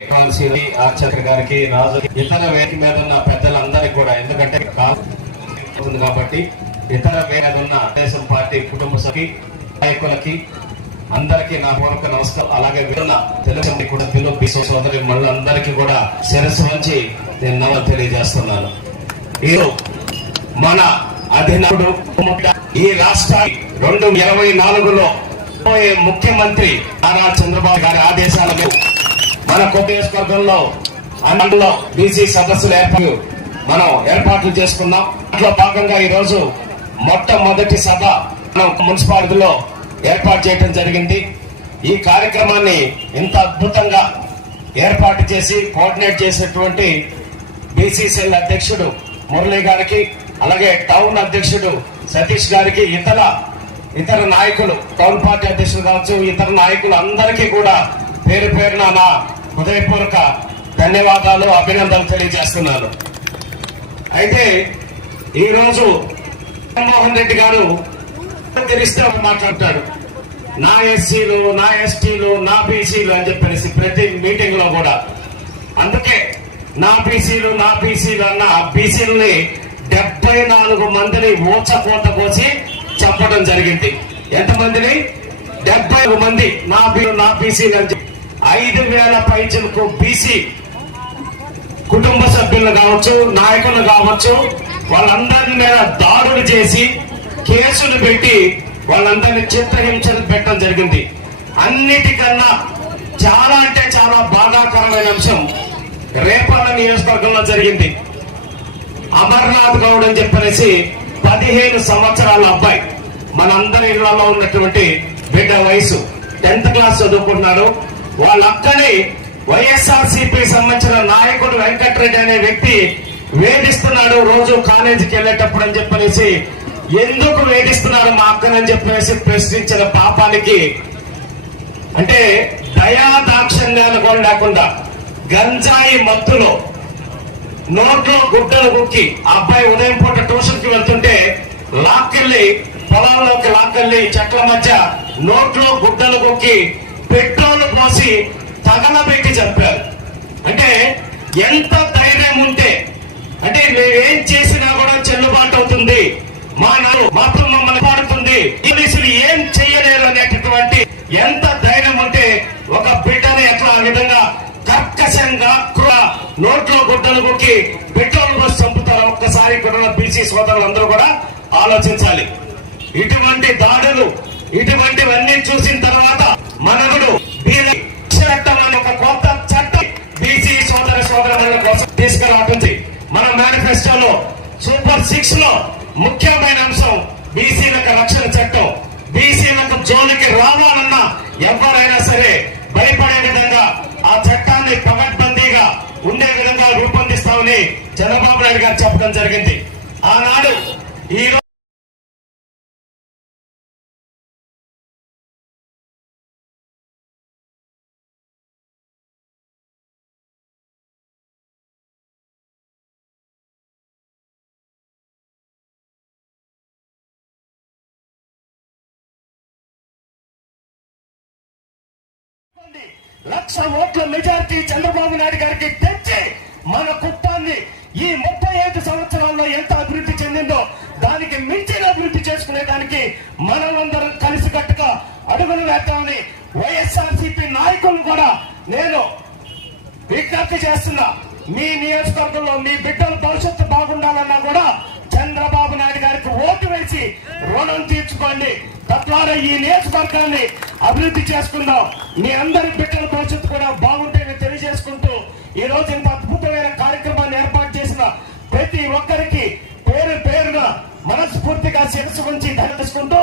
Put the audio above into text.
Archer గారికి రాజు ఇతర వేదిక మీద ఉన్న పెద్దలందరికీ కూడా, ఎందుకంటే కాదు కాబట్టి ఇతర వేదిక ఉన్న దేశం పార్టీ కుటుంబ సభ్యులకి నాయకులకి అందరికీ నా పూర్వక నమస్కారం. అలాగే విన్న తెలుగు కుటుంబంలో బీసీ సోదరి మళ్ళందరికీ కూడా శిరస్సు వంచి నేను నమస్కారం తెలియజేస్తున్నాను. ఈరోజు మన అధినాయకుడు ఈ రాష్ట్రాన్ని 2024లో ముఖ్యమంత్రి నారా చంద్రబాబు గారి ఆదేశాలకు మన కొత్త నియోజకవర్గంలో అందులో బీసీ సదస్సులు మనం ఏర్పాట్లు చేసుకున్నాం. దాంట్లో భాగంగా ఈ రోజు మొట్టమొదటి సభ మనం మున్సిపాలిటీలో ఏర్పాటు చేయడం జరిగింది. ఈ కార్యక్రమాన్ని ఇంత అద్భుతంగా ఏర్పాటు చేసి కోఆర్డినేట్ చేసేటువంటి బీసీసీఎల్ అధ్యక్షుడు మురళి గారికి, అలాగే టౌన్ అధ్యక్షుడు సతీష్ గారికి, ఇతర నాయకులు టౌన్ పార్టీ అధ్యక్షులు కావచ్చు, ఇతర నాయకులు అందరికీ కూడా పేరు పేరున నా హృదయపూర్వక ధన్యవాదాలు, అభినందనలు తెలియజేస్తున్నాను. అయితే ఈరోజు జగన్మోహన్ రెడ్డి గారు తెలిస్తే మాట్లాడతాడు, నా ఎస్సీలు, నా ఎస్టీలు, నా బీసీలు అని చెప్పేసి ప్రతి మీటింగ్ లో కూడా. అందుకే నా బీసీలు అన్న బీసీలని 74 మందిని ఊచకోత కోసి చంపడం జరిగింది. ఎంతమందిని? 70 మంది నా బీసీలు అని చెప్పి 5,000 పైచలకు బీసీ కుటుంబ సభ్యులు కావచ్చు, నాయకులు కావచ్చు, వాళ్ళందరి మీద దాడులు చేసి కేసులు పెట్టి వాళ్ళందరినీ చిత్రహింసలు పెట్టడం జరిగింది. అన్నిటికన్నా చాలా అంటే చాలా బాధాకరమైన అంశం రేపల్ల నియోజకవర్గంలో జరిగింది. అమర్నాథ్ గౌడ్ అని చెప్పనేసి 15 సంవత్సరాల అబ్బాయి, మనందరి ఇళ్లలో ఉన్నటువంటి బిడ్డ, వయసు 10th క్లాస్ చదువుకుంటున్నాడు. వాళ్ళ అక్కని వైఎస్ఆర్సీపీ సంబంధించిన నాయకుడు వెంకటరెడ్డి అనే వ్యక్తి వేధిస్తున్నాడు రోజు కాలేజీకి వెళ్ళేటప్పుడు అని చెప్పనేసి. ఎందుకు వేధిస్తున్నారు మా అక్కనని చెప్పేసి ప్రశ్నించిన పాపానికి, అంటే దయా దాక్షిణ్యాలు కూడా లేకుండా గంజాయి మత్తులో నోట్లో గుడ్డలు కుక్కి అబ్బాయి ఉదయం పూట ట్యూషన్ కి వెళ్తుంటే లాక్కెళ్ళి పొలంలోకి లాక్కెళ్ళి చెట్ల మధ్య నోట్లో గుడ్డలు కుక్కి పెట్రోల్ పోసి తగలబెట్టి చంపారు. అంటే ఎంత ధైర్యం ఉంటే, అంటే మేమేం చేసినా కూడా చెల్లుబాటు అవుతుంది, మాత్రం మమ్మల్ని పాడుతుంది, పోలీసులు ఏం చెయ్యలేరు అనేటటువంటి ఎంత ధైర్యం ఉంటే ఒక బిడ్డని ఎట్లా ఆ విధంగా కర్కశంగా నోట్లో గుడ్డలు కుక్కి పెట్రోల్ పోసి చంపుతారు? ఒక్కసారి కూడా బీసీ సోదరులందరూ కూడా ఆలోచించాలి. ఇటువంటి దాడులు, ఇటువంటివన్నీ చూసిన తర్వాత మనగుడు ఒక కొత్త చట్టం బీసీ సోదరుల కోసం తీసుకురావటుంది. మన మేనిఫెస్టోలో సూపర్ 6 లో ముఖ్యమైన అంశం బీసీలకు రక్షణ చట్టం. బీసీలకు జోలికి రావాలన్నా ఎవరైనా సరే భయపడే విధంగా ఆ చట్టాన్ని పకడ్బందీగా ఉండే విధంగా రూపొందిస్తామని చంద్రబాబు నాయుడు గారు చెప్పడం జరిగింది. ఆనాడు ఈ లక్ష ఓట్ల మెజారిటీ చంద్రబాబు నాయుడు గారికి తెచ్చి మన కుట్టాన్ని ఈ 35 సంవత్సరాల్లో ఎంత అభివృద్ధి చెందిందో దానికి మించిన అభివృద్ధి చేసుకునేదానికి మనమందరం కలిసికట్టుగా అడుగులు వేద్దామని వైఎస్ఆర్సీపీ నాయకులు కూడా నేను విజ్ఞప్తి చేస్తున్నా. మీ నియోజకవర్గంలో మీ బిడ్డల భవిష్యత్తు బాగుండాలన్నా కూడా చంద్రబాబు నాయుడు గారికి ఓటు వేసి రుణం తీర్చుకోండి. తద్వారా ఈ నియోజకవర్గాన్ని అభివృద్ధి చేసుకుందాం. మీ అందరి బిడ్డల భవిష్యత్తు కూడా బాగుంటేనే తెలియజేసుకుంటూ ఈ రోజు ఇంత అద్భుతమైన కార్యక్రమాన్ని ఏర్పాటు చేసిన ప్రతి ఒక్కరికి పేరు పేరున మనస్ఫూర్తిగా శిరస్సు ఉంచి ధన్యవాదాలు.